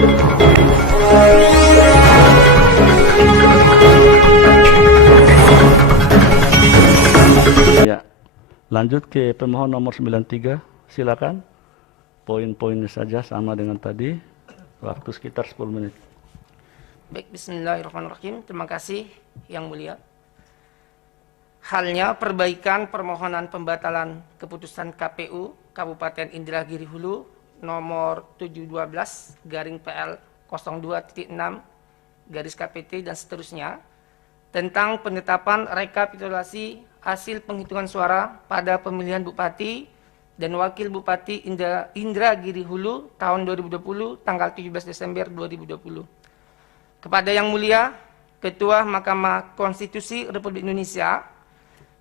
Ya, lanjut ke pemohon nomor 93, silakan. Poin-poinnya saja sama dengan tadi, waktu sekitar 10 menit. Baik, bismillahirrahmanirrahim. Terima kasih yang mulia. Halnya perbaikan permohonan pembatalan keputusan KPU Kabupaten Indragiri Hulu nomor 712 garing PL 02.6 garis KPT dan seterusnya tentang penetapan rekapitulasi hasil penghitungan suara pada pemilihan Bupati dan Wakil Bupati Indragiri Hulu tahun 2020 tanggal 17 Desember 2020. Kepada Yang Mulia Ketua Mahkamah Konstitusi Republik Indonesia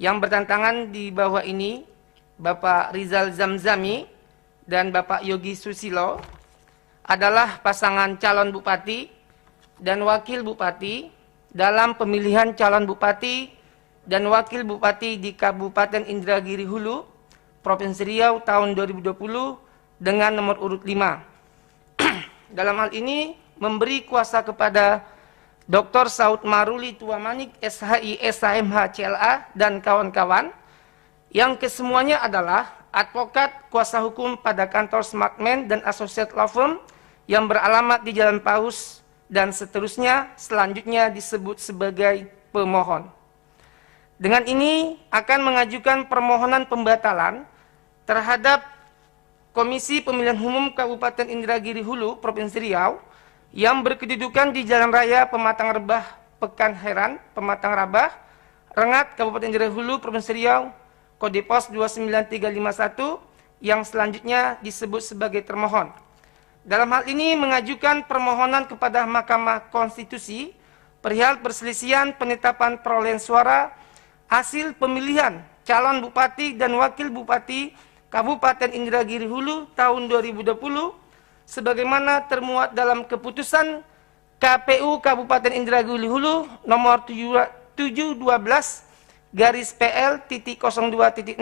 yang bertentangan di bawah ini, Bapak Rizal Zamzami dan Bapak Yogi Susilo adalah pasangan calon bupati dan wakil bupati dalam pemilihan calon bupati dan wakil bupati di Kabupaten Indragiri Hulu, Provinsi Riau tahun 2020 dengan nomor urut 5. Dalam hal ini memberi kuasa kepada Dr. Saud Maruli Tuamanik SHI SHMH CLA dan kawan-kawan yang kesemuanya adalah advokat kuasa hukum pada kantor Smartman dan Associate Law Firm yang beralamat di Jalan Paus dan seterusnya selanjutnya disebut sebagai pemohon. Dengan ini akan mengajukan permohonan pembatalan terhadap Komisi Pemilihan Umum Kabupaten Indragiri Hulu Provinsi Riau yang berkedudukan di Jalan Raya Pematang Rebah, Pekan Heran, Pematang Rabah, Rengat, Kabupaten Indragiri Hulu, Provinsi Riau, kode pos 29351, yang selanjutnya disebut sebagai termohon. Dalam hal ini mengajukan permohonan kepada Mahkamah Konstitusi perihal perselisihan penetapan perolehan suara hasil pemilihan calon bupati dan wakil bupati Kabupaten Indragiri Hulu tahun 2020 sebagaimana termuat dalam keputusan KPU Kabupaten Indragiri Hulu nomor 712 garis PL titik 02.6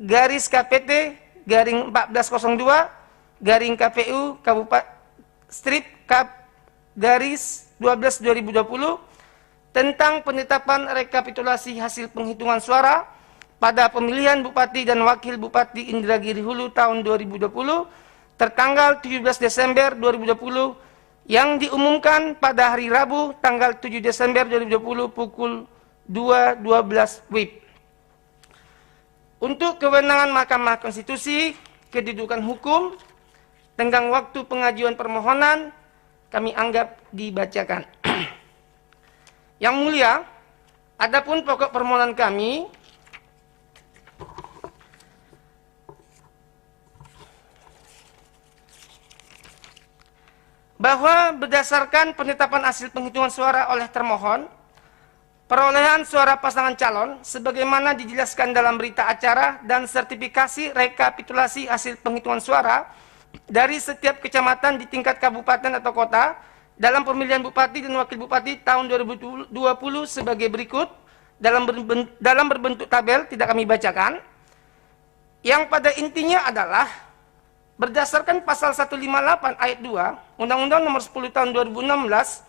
garis KPT garing 1402 garing KPU Kabupaten strip Kap garis 12 2020 tentang penetapan rekapitulasi hasil penghitungan suara pada pemilihan Bupati dan Wakil Bupati Indragiri Hulu tahun 2020 tertanggal 17 Desember 2020 yang diumumkan pada hari Rabu tanggal 7 Desember 2020 pukul 2.12 WIB. Untuk kewenangan Mahkamah Konstitusi, kedudukan hukum, tenggang waktu pengajuan permohonan, kami anggap dibacakan. Yang Mulia, adapun pokok permohonan kami bahwa berdasarkan penetapan hasil penghitungan suara oleh termohon, perolehan suara pasangan calon sebagaimana dijelaskan dalam berita acara dan sertifikasi rekapitulasi hasil penghitungan suara dari setiap kecamatan di tingkat kabupaten atau kota dalam pemilihan bupati dan wakil bupati tahun 2020 sebagai berikut dalam berbentuk tabel, tidak kami bacakan, yang pada intinya adalah berdasarkan pasal 158 ayat 2 Undang-Undang nomor 10 tahun 2016,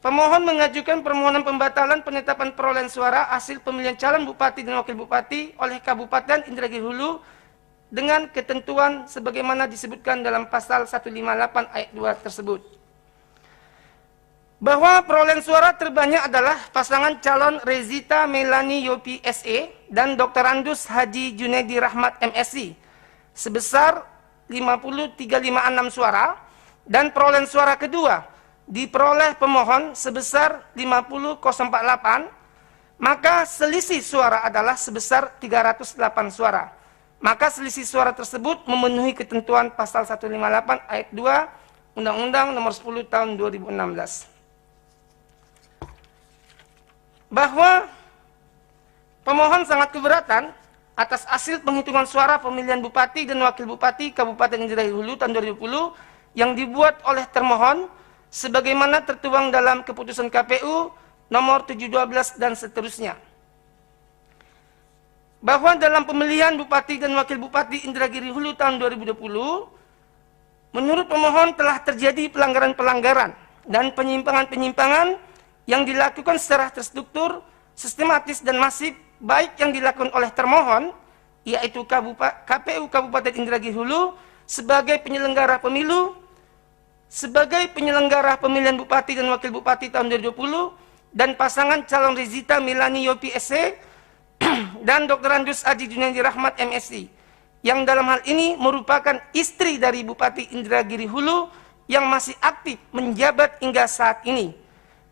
pemohon mengajukan permohonan pembatalan penetapan perolehan suara hasil pemilihan calon bupati dan wakil bupati oleh Kabupaten Indragiri Hulu dengan ketentuan sebagaimana disebutkan dalam pasal 158 ayat 2 tersebut. Bahwa perolehan suara terbanyak adalah pasangan calon Rezita Melani Yopi SE dan Dr. Andus Haji Junedi Rahmat MSI sebesar 50.356 suara, dan perolehan suara kedua diperoleh pemohon sebesar 50.048, maka selisih suara adalah sebesar 308 suara. Maka selisih suara tersebut memenuhi ketentuan pasal 158 ayat 2 Undang-Undang nomor 10 tahun 2016. Bahwa pemohon sangat keberatan atas hasil penghitungan suara pemilihan Bupati dan Wakil Bupati Kabupaten Indragiri Hulu tahun 2020 yang dibuat oleh termohon sebagaimana tertuang dalam keputusan KPU nomor 712 dan seterusnya. Bahwa dalam pemilihan Bupati dan Wakil Bupati Indragiri Hulu tahun 2020 menurut pemohon telah terjadi pelanggaran-pelanggaran dan penyimpangan-penyimpangan yang dilakukan secara terstruktur, sistematis dan masif, baik yang dilakukan oleh termohon, yaitu KPU Kabupaten Indragiri Hulu sebagai penyelenggara pemilu, sebagai penyelenggara pemilihan Bupati dan Wakil Bupati tahun 2020, dan pasangan calon Rezita Melani Yopi SC dan Dr. Andus Aji Junaidi Rahmat MSI, yang dalam hal ini merupakan istri dari Bupati Indragiri Hulu yang masih aktif menjabat hingga saat ini,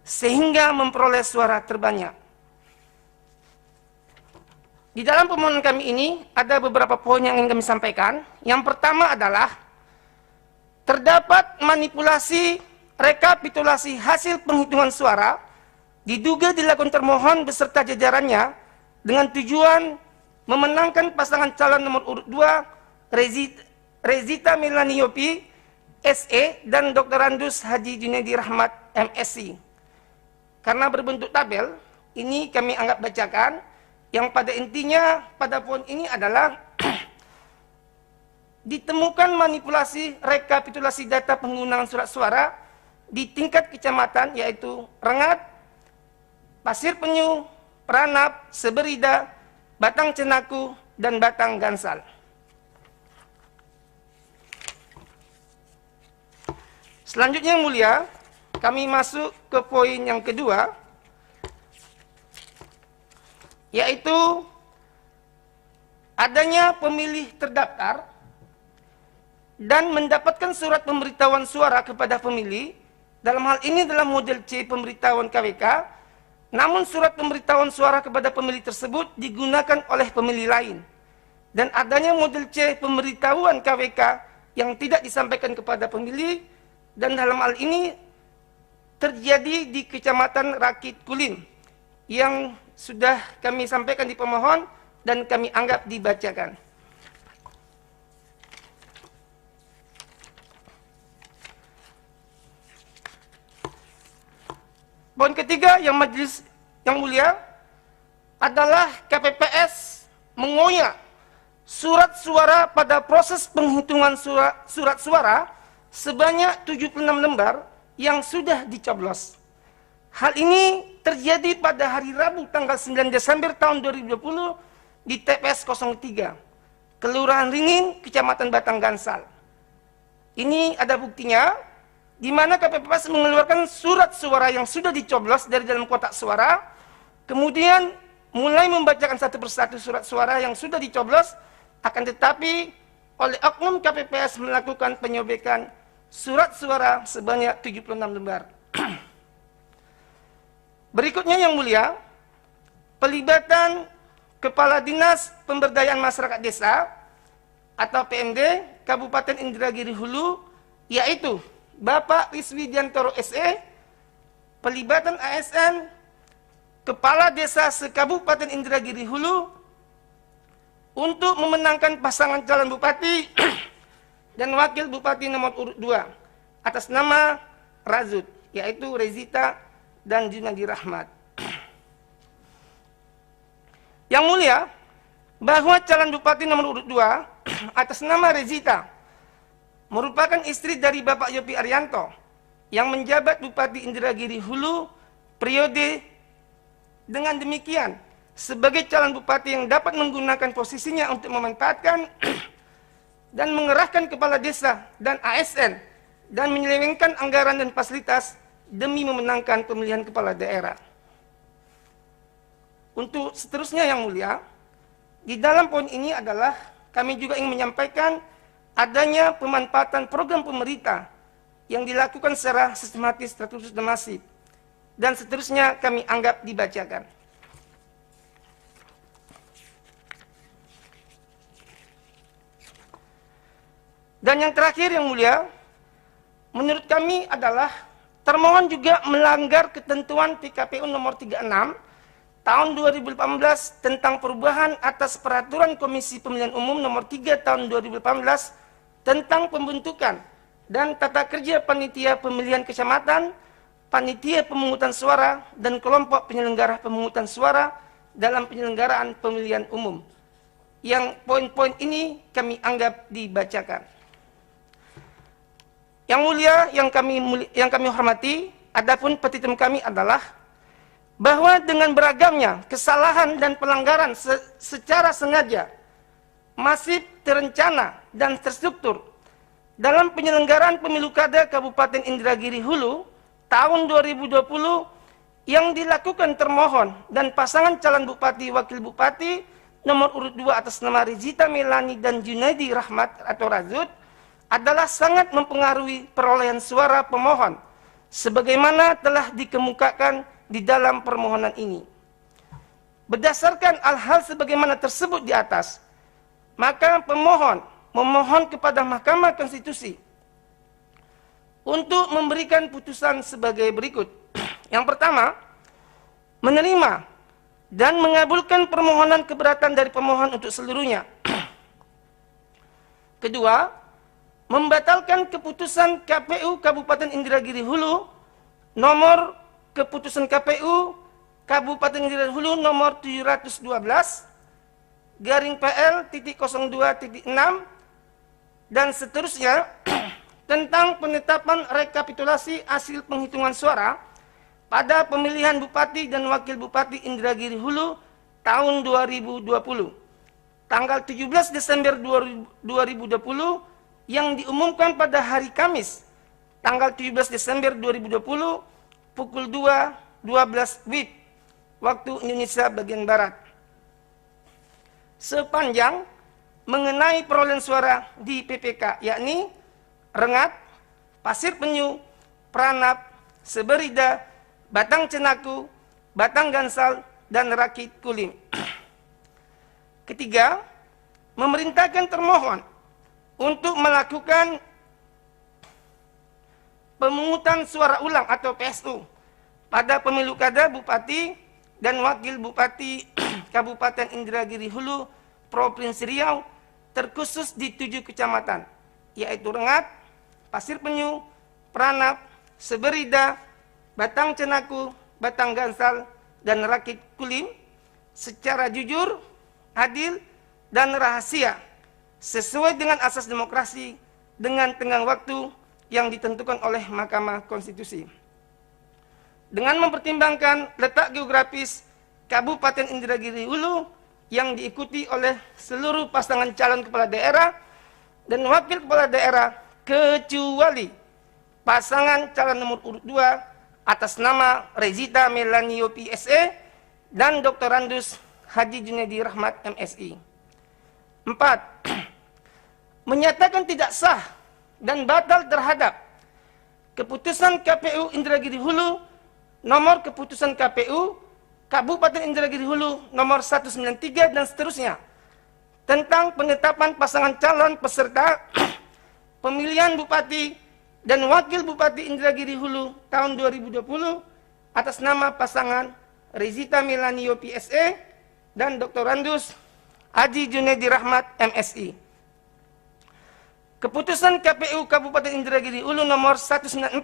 sehingga memperoleh suara terbanyak. Di dalam permohonan kami ini ada beberapa poin yang ingin kami sampaikan. Yang pertama adalah terdapat manipulasi rekapitulasi hasil penghitungan suara diduga dilakukan termohon beserta jajarannya dengan tujuan memenangkan pasangan calon nomor urut 2 Rezita Melani Yopi SE dan Dr. Andus Haji Junaidi Rahmat MSI. Karena berbentuk tabel, ini kami anggap bacakan, yang pada intinya pada poin ini adalah ditemukan manipulasi rekapitulasi data penggunaan surat suara di tingkat kecamatan, yaitu Rengat, Pasir Penyu, Pranap, Seberida, Batang Cenaku, dan Batang Gansal. Selanjutnya yang mulia, kami masuk ke poin yang kedua, yaitu adanya pemilih terdaftar dan mendapatkan surat pemberitahuan suara kepada pemilih, dalam hal ini dalam model C pemberitahuan KWK, namun surat pemberitahuan suara kepada pemilih tersebut digunakan oleh pemilih lain. Dan adanya model C pemberitahuan KWK yang tidak disampaikan kepada pemilih, dan dalam hal ini terjadi di Kecamatan Rakit Kulim, yang sudah kami sampaikan di pemohon dan kami anggap dibacakan. Poin ketiga yang majelis yang mulia adalah KPPS mengoyak surat suara pada proses penghitungan surat suara sebanyak 76 lembar yang sudah dicoblos. Hal ini terjadi pada hari Rabu tanggal 9 Desember tahun 2020 di TPS 03, Kelurahan Ringin, Kecamatan Batang Gansal. Ini ada buktinya, di mana KPPS mengeluarkan surat suara yang sudah dicoblos dari dalam kotak suara, kemudian mulai membacakan satu persatu surat suara yang sudah dicoblos, akan tetapi oleh oknum KPPS melakukan penyobekan surat suara sebanyak 76 lembar. Berikutnya yang mulia, pelibatan Kepala Dinas Pemberdayaan Masyarakat Desa atau PMD Kabupaten Indragiri Hulu, yaitu Bapak Wiswidiantoro SE, pelibatan ASN Kepala Desa se-Kabupaten Indragiri Hulu untuk memenangkan pasangan calon bupati dan wakil bupati nomor urut 2 atas nama Razut, yaitu Rezita dan Junaidi Rahmat. Yang mulia, bahwa calon bupati nomor urut 2 atas nama Rezita merupakan istri dari Bapak Yopi Arianto yang menjabat Bupati Indragiri Hulu periode. Dengan demikian, sebagai calon bupati yang dapat menggunakan posisinya untuk memanfaatkan dan mengerahkan kepala desa dan ASN dan menyelewengkan anggaran dan fasilitas demi memenangkan pemilihan kepala daerah. Untuk seterusnya yang mulia, di dalam poin ini adalah kami juga ingin menyampaikan adanya pemanfaatan program pemerintah yang dilakukan secara sistematis, tertulis dan masif, dan seterusnya kami anggap dibacakan. Dan yang terakhir yang mulia, menurut kami adalah termohon juga melanggar ketentuan PKPU nomor 36 tahun 2018 tentang perubahan atas peraturan Komisi Pemilihan Umum nomor 3 tahun 2018 tentang pembentukan dan tata kerja panitia pemilihan kecamatan, panitia pemungutan suara, dan kelompok penyelenggara pemungutan suara dalam penyelenggaraan pemilihan umum. Yang poin-poin ini kami anggap dibacakan. Yang mulia, yang kami hormati, adapun petitum kami adalah bahwa dengan beragamnya kesalahan dan pelanggaran secara sengaja, masif, terencana, dan terstruktur dalam penyelenggaraan pemilu kada Kabupaten Indragiri Hulu tahun 2020 yang dilakukan termohon dan pasangan calon bupati wakil bupati nomor urut 2 atas nama Rizita Melani dan Junaidi Rahmat atau Razud adalah sangat mempengaruhi perolehan suara pemohon sebagaimana telah dikemukakan di dalam permohonan ini. Berdasarkan hal-hal sebagaimana tersebut di atas, maka pemohon memohon kepada Mahkamah Konstitusi untuk memberikan putusan sebagai berikut. Yang pertama, menerima dan mengabulkan permohonan keberatan dari pemohon untuk seluruhnya. Kedua, membatalkan keputusan KPU Kabupaten Indragiri Hulu nomor keputusan KPU Kabupaten Indragiri Hulu nomor 712 garing PL.02.6 dan seterusnya tentang penetapan rekapitulasi hasil penghitungan suara pada pemilihan Bupati dan Wakil Bupati Indragiri Hulu tahun 2020 tanggal 17 Desember 2020 yang diumumkan pada hari Kamis tanggal 17 Desember 2020 pukul 2.12 WIB waktu Indonesia bagian Barat. Sepanjang mengenai perolehan suara di PPK yakni Rengat, Pasir Penyu, Pranap, Seberida, Batang Cenaku, Batang Gansal, dan Rakit Kulim. Ketiga, memerintahkan termohon untuk melakukan pemungutan suara ulang atau PSU pada pemilu kada Bupati dan Wakil Bupati Kabupaten Indragiri Hulu Provinsi Riau terkhusus di 7 kecamatan yaitu Rengat, Pasir Penyu, Pranap, Seberida, Batang Cenaku, Batang Gansal, dan Rakit Kulim secara jujur, adil, dan rahasia sesuai dengan asas demokrasi dengan tenggang waktu yang ditentukan oleh Mahkamah Konstitusi. Dengan mempertimbangkan letak geografis Kabupaten Indragiri Hulu yang diikuti oleh seluruh pasangan calon kepala daerah dan wakil kepala daerah kecuali pasangan calon nomor urut 2 atas nama Rezita Melani Yopi SE dan Dr. Randus Haji Junaidi Rahmat MSI. 4. Menyatakan tidak sah dan batal terhadap keputusan KPU Indragiri Hulu nomor keputusan KPU Kabupaten Indragiri Hulu nomor 193 dan seterusnya tentang penetapan pasangan calon peserta pemilihan Bupati dan Wakil Bupati Indragiri Hulu tahun 2020 atas nama pasangan Rezita Melani Yopi SE dan Dr. Randus Haji Junaidi Rahmat MSI. Keputusan KPU Kabupaten Indragiri Hulu nomor 194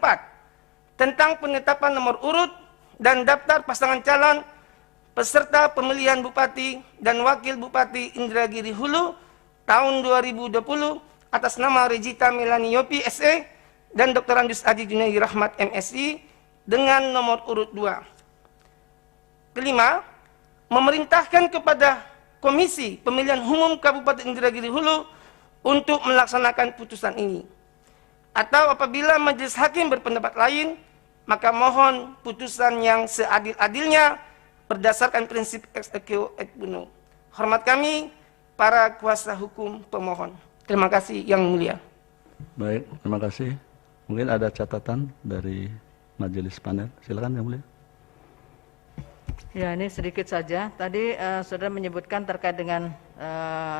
tentang penetapan nomor urut dan daftar pasangan calon peserta pemilihan Bupati dan Wakil Bupati Indragiri Hulu tahun 2020 atas nama Rezita Melani Yopi SE dan Dr. Randus Haji Junaidi Rahmat MSI dengan nomor urut 2. Kelima, memerintahkan kepada Komisi Pemilihan Umum Kabupaten Indragiri Hulu untuk melaksanakan putusan ini. Atau apabila majelis hakim berpendapat lain, maka mohon putusan yang seadil-adilnya berdasarkan prinsip ex aequo et bono. Hormat kami, para kuasa hukum pemohon. Terima kasih yang mulia. Baik, terima kasih. Mungkin ada catatan dari majelis panel. Silakan yang mulia. Ya, ini sedikit saja. Tadi saudara menyebutkan terkait dengan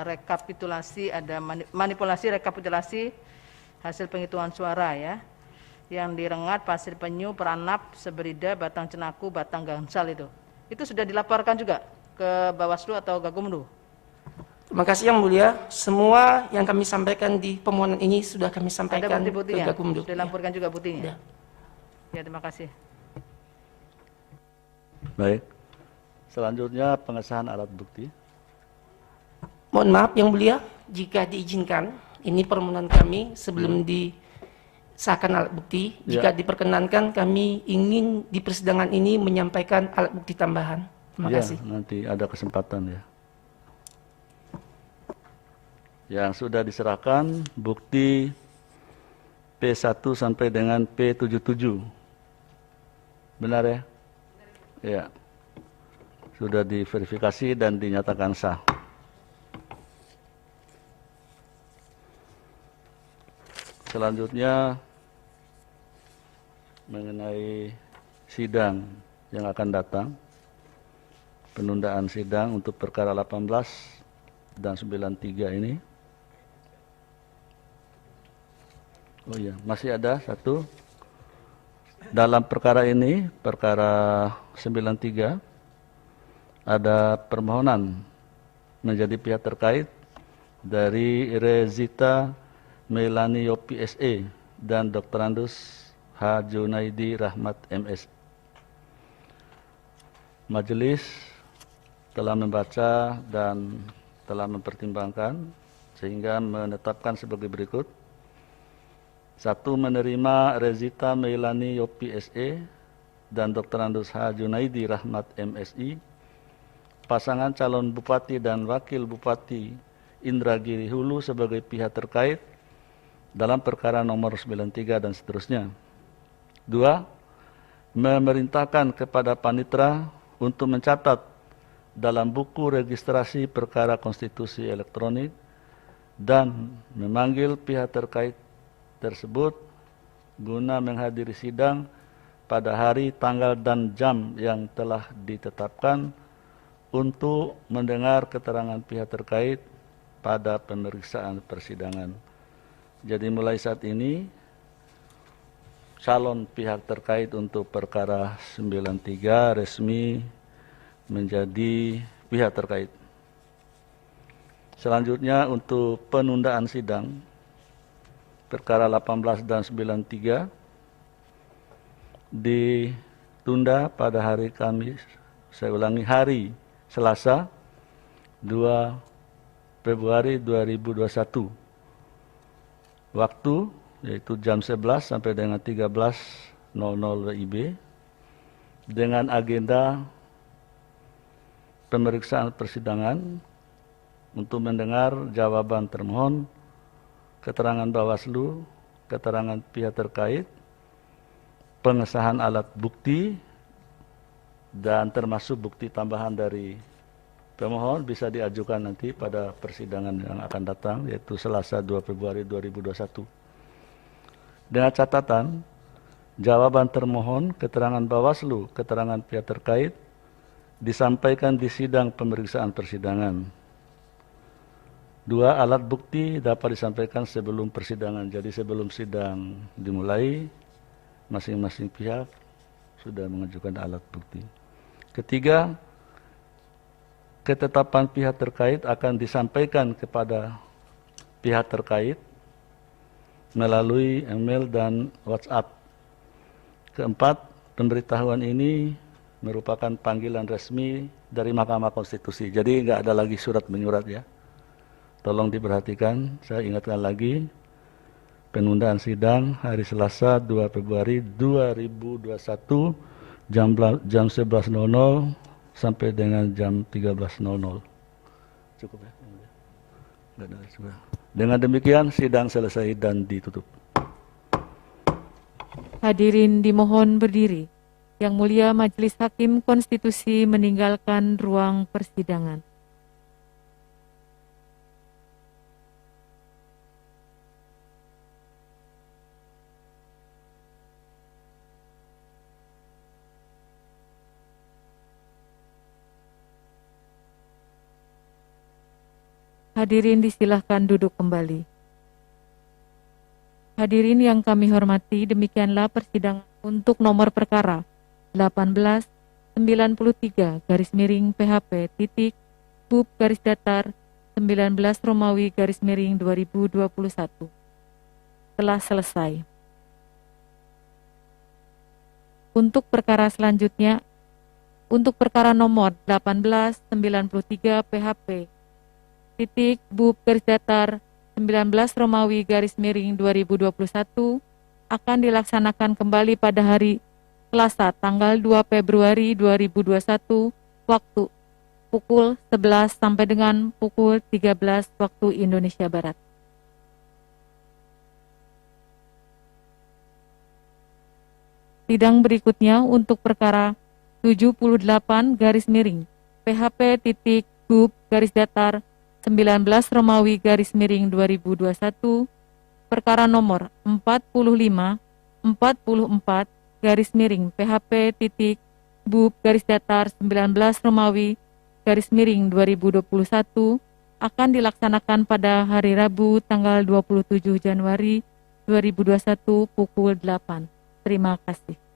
rekapitulasi, ada manipulasi rekapitulasi hasil penghitungan suara ya. Yang di Rengat, Pasir Penyu, Pranap, Seberida, Batang Cenaku, Batang Gansal itu. Itu sudah dilaporkan juga ke Bawaslu atau Gakumdu? Terima kasih yang mulia. Semua yang kami sampaikan di permohonan ini sudah kami sampaikan Ada bukti-buktinya? ke Gakumdu. Sudah dilaporkan juga buktinya? Ya. Ya, terima kasih. Baik. Selanjutnya pengesahan alat bukti. Mohon maaf yang mulia, jika diizinkan, ini permohonan kami sebelum sahkan alat bukti. Ya. Jika diperkenankan, kami ingin di persidangan ini menyampaikan alat bukti tambahan. Terima Ya, kasih. nanti ada kesempatan ya. Yang sudah diserahkan bukti P1 sampai dengan P77. Benar ya? Ya. Sudah diverifikasi dan dinyatakan sah. Selanjutnya mengenai sidang yang akan datang, penundaan sidang untuk perkara 18 dan 93 ini. Oh iya, masih ada satu. Dalam perkara ini, perkara 93, ada permohonan menjadi pihak terkait dari Rezita Melani Yopi SE dan Dr. Andus H. Junaidi Rahmat MS. Majelis telah membaca dan telah mempertimbangkan sehingga menetapkan sebagai berikut. 1. Menerima Rezita Melani Yopi SE dan Dr. Andus H. Junaidi Rahmat MSI, pasangan calon Bupati dan Wakil Bupati Indragiri Hulu sebagai pihak terkait dalam perkara nomor 93 dan seterusnya. 2. Memerintahkan kepada Panitra untuk mencatat dalam buku registrasi perkara konstitusi elektronik dan memanggil pihak terkait tersebut guna menghadiri sidang pada hari, tanggal, dan jam yang telah ditetapkan untuk mendengar keterangan pihak terkait pada pemeriksaan persidangan. Jadi mulai saat ini calon pihak terkait untuk perkara 93 resmi menjadi pihak terkait. Selanjutnya untuk penundaan sidang perkara 18 dan 93 ditunda pada hari Kamis, saya ulangi, hari Selasa 2 Februari 2021. Waktu yaitu jam 11 sampai dengan 13.00 WIB dengan agenda pemeriksaan persidangan untuk mendengar jawaban termohon, keterangan Bawaslu, keterangan pihak terkait, pengesahan alat bukti, dan termasuk bukti tambahan dari pemohon bisa diajukan nanti pada persidangan yang akan datang, yaitu Selasa 2 Februari 2021. Dengan catatan, jawaban termohon, keterangan Bawaslu, keterangan pihak terkait, disampaikan di sidang pemeriksaan persidangan. 2. Alat bukti dapat disampaikan sebelum persidangan. Jadi sebelum sidang dimulai, masing-masing pihak sudah mengajukan alat bukti. 3. Ketetapan pihak terkait akan disampaikan kepada pihak terkait melalui email dan WhatsApp. 4. Pemberitahuan ini merupakan panggilan resmi dari Mahkamah Konstitusi. Jadi nggak ada lagi surat menyurat ya. Tolong diperhatikan, saya ingatkan lagi, penundaan sidang hari Selasa 2 Februari 2021 jam 11.00 sampai dengan jam 13.00. Cukup ya? Dengan demikian sidang selesai dan ditutup. Hadirin dimohon berdiri. Yang Mulia Majelis Hakim Konstitusi meninggalkan ruang persidangan. Hadirin disilahkan duduk kembali. Hadirin yang kami hormati, demikianlah persidangan untuk nomor perkara 1893 garis miring PHP titik Bub garis datar 19 Romawi garis miring 2021 telah selesai. Untuk perkara selanjutnya, untuk perkara nomor 1893 PHP titik Bub garis datar 19 Romawi garis miring 2021 akan dilaksanakan kembali pada hari Selasa tanggal 2 Februari 2021 waktu pukul 11 sampai dengan pukul 13 waktu Indonesia Barat. Sidang berikutnya untuk perkara 78 garis miring PHP titik Hub garis datar 19 Romawi garis miring 2021 perkara nomor 45 44 garis miring PHP titik Bub garis datar 19 Romawi garis miring 2021 akan dilaksanakan pada hari Rabu tanggal 27 Januari 2021 pukul 8. Terima kasih.